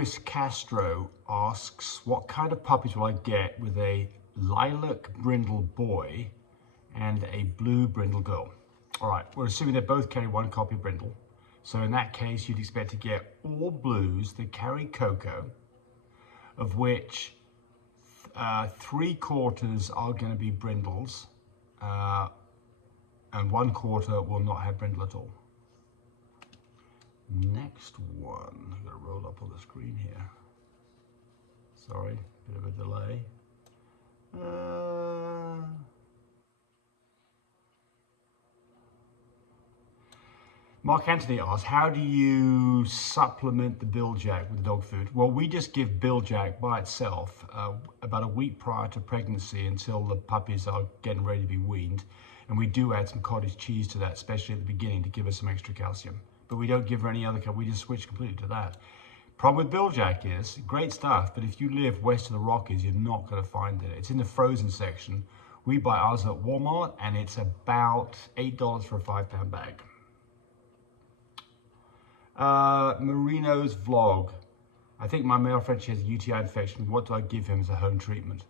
Louis Castro asks, what kind of puppies will I get with a Lilac Brindle boy and a Blue Brindle girl? All right, we're assuming they both carry one copy of Brindle. So in that case, you'd expect to get all blues that carry cocoa, of which 3/4 are going to be Brindles, and 1/4 will not have Brindle at all. Next one, I'm going to roll up on the screen here. Sorry, bit of a delay. Mark Anthony asks, how do you supplement the Biljack with dog food? Well, we just give Biljack by itself about a week prior to pregnancy until the puppies are getting ready to be weaned. And we do add some cottage cheese to that, especially at the beginning, to give us some extra calcium. But we don't give her any other kind, we just switch completely to that. Problem with Biljack is, great stuff, but if you live west of the Rockies, you're not going to find it. It's in the frozen section. We buy ours at Walmart, and it's about $8 for a 5-pound bag. Marino's vlog. I think my male friend, she has a UTI infection. What do I give him as a home treatment?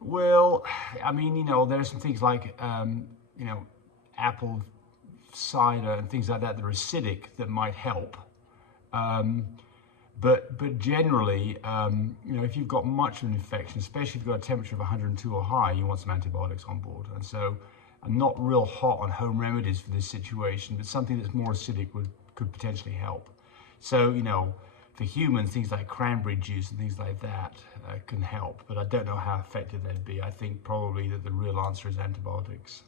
Well, I mean, you know, there are some things like, you know, apple cider and things like that that are acidic that might help. But generally, you know, if you've got much of an infection, especially if you've got a temperature of 102 or higher, you want some antibiotics on board. And so I'm not real hot on home remedies for this situation, but something that's more acidic could potentially help. So, you know, for humans, things like cranberry juice and things like that can help, but I don't know how effective they'd be. I think probably that the real answer is antibiotics.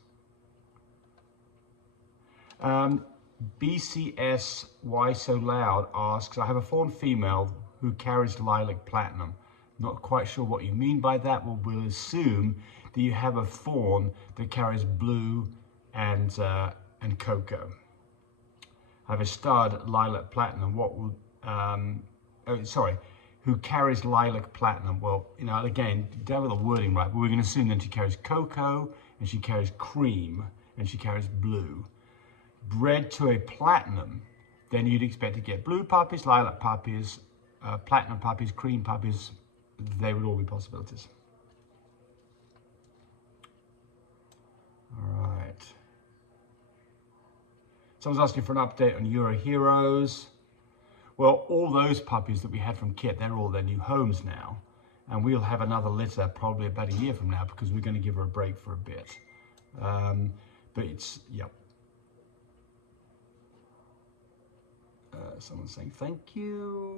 BCS Why So Loud asks, I have a fawn female who carries Lilac Platinum. Not quite sure what you mean by that, but we'll assume that you have a fawn that carries blue and cocoa. I have a stud Lilac Platinum. What will who carries Lilac Platinum? Well, you know, again, don't have the wording right, but we're going to assume that she carries cocoa and she carries cream and she carries blue. Bred to a platinum, then you'd expect to get blue puppies, lilac puppies, platinum puppies, cream puppies. They would all be possibilities. All right. Someone's asking for an update on Euro Heroes. Well, all those puppies that we had from Kit, they're all their new homes now. And we'll have another litter probably about a year from now because we're going to give her a break for a bit. But it's, yep. Someone's saying thank you.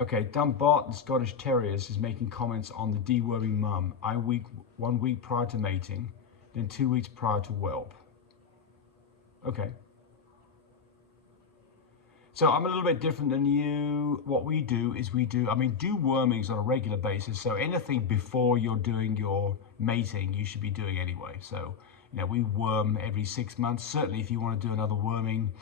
Okay, Dumbot, the Scottish Terriers, is making comments on the deworming mum. 1 week prior to mating, then 2 weeks prior to whelp. Okay. So I'm a little bit different than you. What we do is do wormings on a regular basis. So anything before you're doing your mating, you should be doing anyway. So, you know, we worm every 6 months. Certainly if you want to do another worming,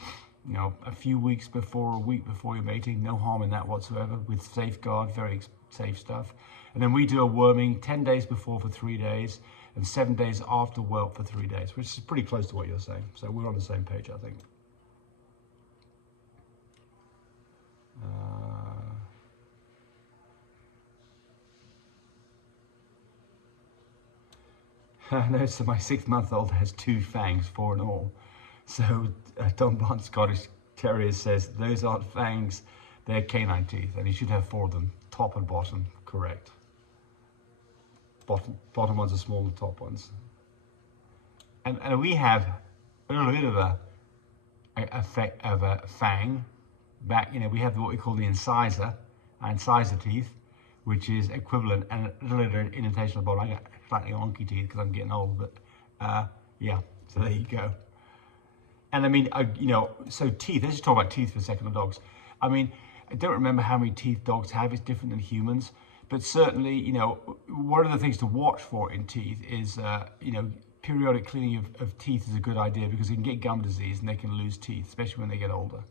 you know, a few weeks before, a week before your mating, no harm in that whatsoever with safeguard, very safe stuff. And then we do a worming 10 days before for 3 days and 7 days after whelp for 3 days, which is pretty close to what you're saying. So we're on the same page, I think. No, so my 6-month-old has 2 fangs, 4 in all. So Don Bond Scottish Terrier says those aren't fangs, they're canine teeth, and he should have 4 of them, top and bottom, correct. Bottom ones are smaller than top ones. And we have a little bit of a fang back, you know, we have what we call the incisor teeth, which is equivalent, and a little indentation on the bottom. I got slightly wonky teeth because I'm getting old, but yeah, so there you go. And I mean, you know, so teeth, let's just talk about teeth for a second on dogs. I mean, I don't remember how many teeth dogs have. It's different than humans, but certainly, you know, one of the things to watch for in teeth is, you know, periodic cleaning of teeth is a good idea because they can get gum disease and they can lose teeth, especially when they get older.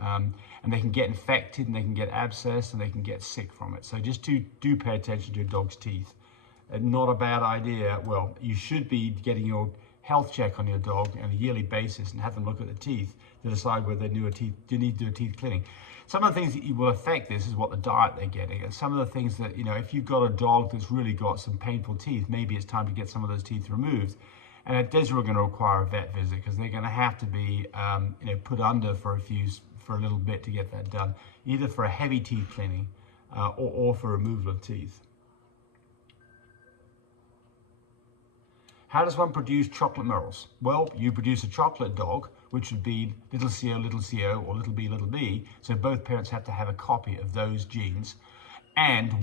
And they can get infected and they can get abscessed and they can get sick from it. So just do pay attention to your dog's teeth. Not a bad idea. Well, you should be getting your health check on your dog on a yearly basis and have them look at the teeth to decide whether they need to do a teeth cleaning. Some of the things that will affect this is what the diet they're getting, and some of the things that, if you've got a dog that's really got some painful teeth, maybe it's time to get some of those teeth removed. And it is really going to require a vet visit, because they're going to have to be put under for a little bit to get that done, either for a heavy teeth cleaning or for removal of teeth. How does one produce chocolate Merles? Well, you produce a chocolate dog, which would be little co, or little b. So both parents have to have a copy of those genes. And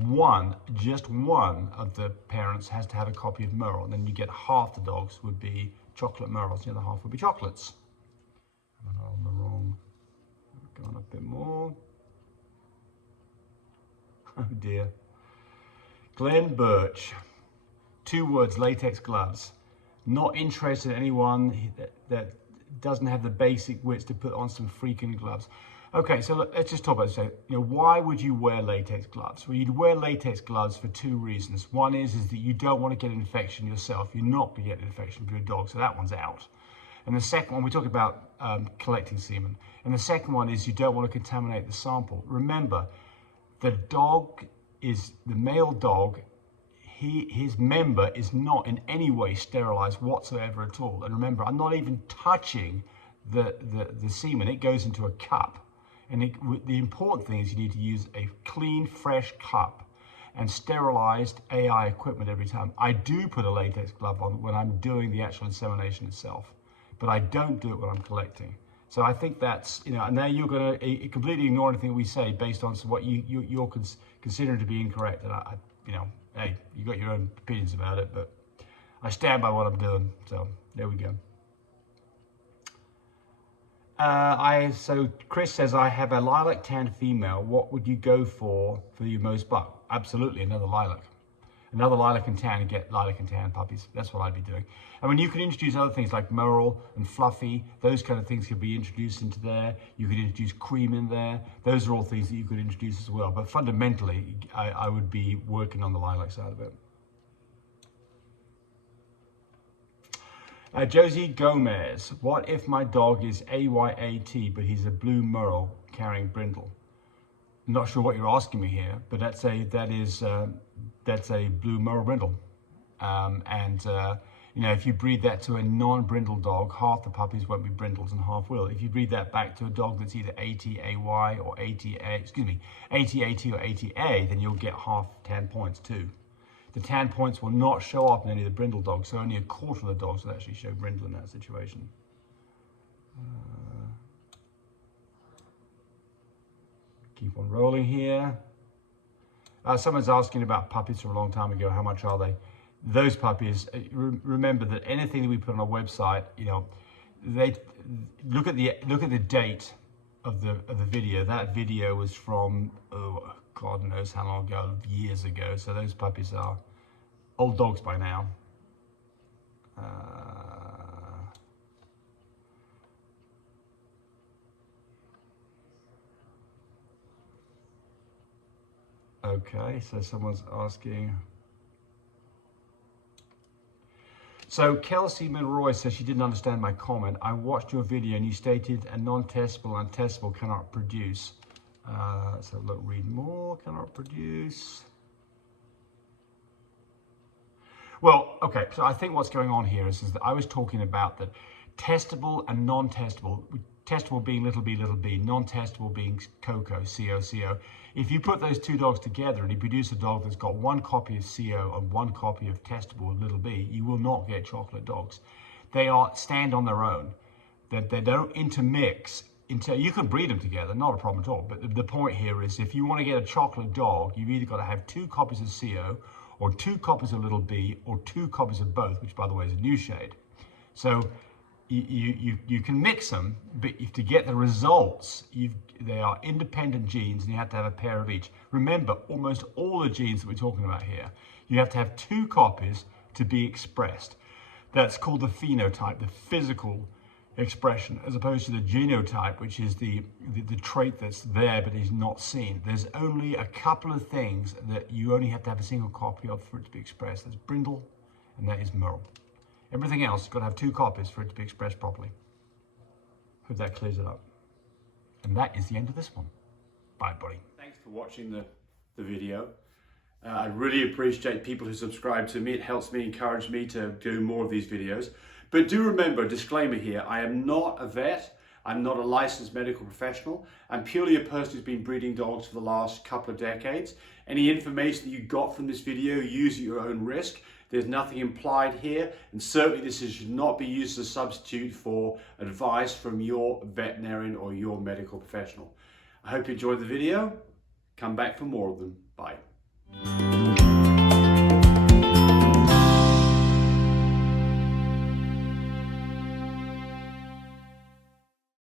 just one of the parents has to have a copy of Merle. And then you get half the dogs would be chocolate Merles, the other half would be chocolates. I'm on the wrong, go on a bit more. Oh dear. Glenn Birch. 2 words, latex gloves. Not interested in anyone that doesn't have the basic wits to put on some freaking gloves. Okay, so let's just talk about this. Why would you wear latex gloves? Well, you'd wear latex gloves for 2 reasons. One is that you don't want to get an infection yourself. You're not going to get an infection for your dog, so that one's out. And the second one, we talk about collecting semen. And the second one is you don't want to contaminate the sample. Remember, the male dog, his member is not in any way sterilized whatsoever at all. And remember, I'm not even touching the semen. It goes into a cup. And the important thing is you need to use a clean, fresh cup and sterilized AI equipment every time. I do put a latex glove on when I'm doing the actual insemination itself, but I don't do it when I'm collecting. So I think that's, and now you're going to completely ignore anything we say based on what you're considering to be incorrect. And hey, you got your own opinions about it, but I stand by what I'm doing. So there we go. So Chris says, I have a Lilac Tan Female. What would you go for your most buck? Absolutely, another Lilac. Another Lilac and Tan, and get Lilac and Tan puppies. That's what I'd be doing. And when you can introduce other things like Merle and Fluffy, those kind of things could be introduced into there. You could introduce Cream in there. Those are all things that you could introduce as well. But fundamentally, I would be working on the Lilac side of it. Josie Gomez, what if my dog is AYAT, but he's a blue Merle carrying brindle? I'm not sure what you're asking me here, but that's a blue Merle brindle. If you breed that to a non-brindle dog, half the puppies won't be brindles and half will. If you breed that back to a dog that's either ATAY or ATAT or ATA, then you'll get half tan points too. The tan points will not show up in any of the brindle dogs, so only a quarter of the dogs will actually show brindle in that situation. Keep on rolling here. Someone's asking about puppies from a long time ago. How much are they? Those puppies, remember that anything that we put on our website, they look at the date of the video. That video was from God knows how long ago, years ago. So those puppies are old dogs by now. Okay, so someone's asking. So Kelsey Monroy says she didn't understand my comment. I watched your video and you stated a non-testable and testable cannot produce. So look, read more, cannot produce. Well, okay, so I think what's going on here is that I was talking about that testable and non-testable, testable being little b, non-testable being Coco, CO. If you put those 2 dogs together and you produce a dog that's got 1 copy of CO and 1 copy of testable, little b, you will not get chocolate dogs. They stand on their own. They don't intermix. You can breed them together, not a problem at all. But the point here is if you want to get a chocolate dog, you've either got to have 2 copies of CO or 2 copies of little b or 2 copies of both, which by the way is a new shade. So you can mix them, but to get the results, they are independent genes and you have to have a pair of each. Remember, almost all the genes that we're talking about here, you have to have 2 copies to be expressed. That's called the phenotype, the physical expression, as opposed to the genotype, which is the trait that's there but is not seen. There's only a couple of things that you only have to have a single copy of for it to be expressed. That's brindle and that is Merle. Everything else has got to have 2 copies for it to be expressed properly. Hope that clears it up. And that is the end of this one. Bye, buddy. Thanks for watching the video. I really appreciate people who subscribe to me. It helps me, encourage me to do more of these videos. But do remember, disclaimer here, I am not a vet. I'm not a licensed medical professional. I'm purely a person who's been breeding dogs for the last couple of decades. Any information that you got from this video, use at your own risk. There's nothing implied here, and certainly this should not be used as a substitute for advice from your veterinarian or your medical professional. I hope you enjoyed the video. Come back for more of them. Bye.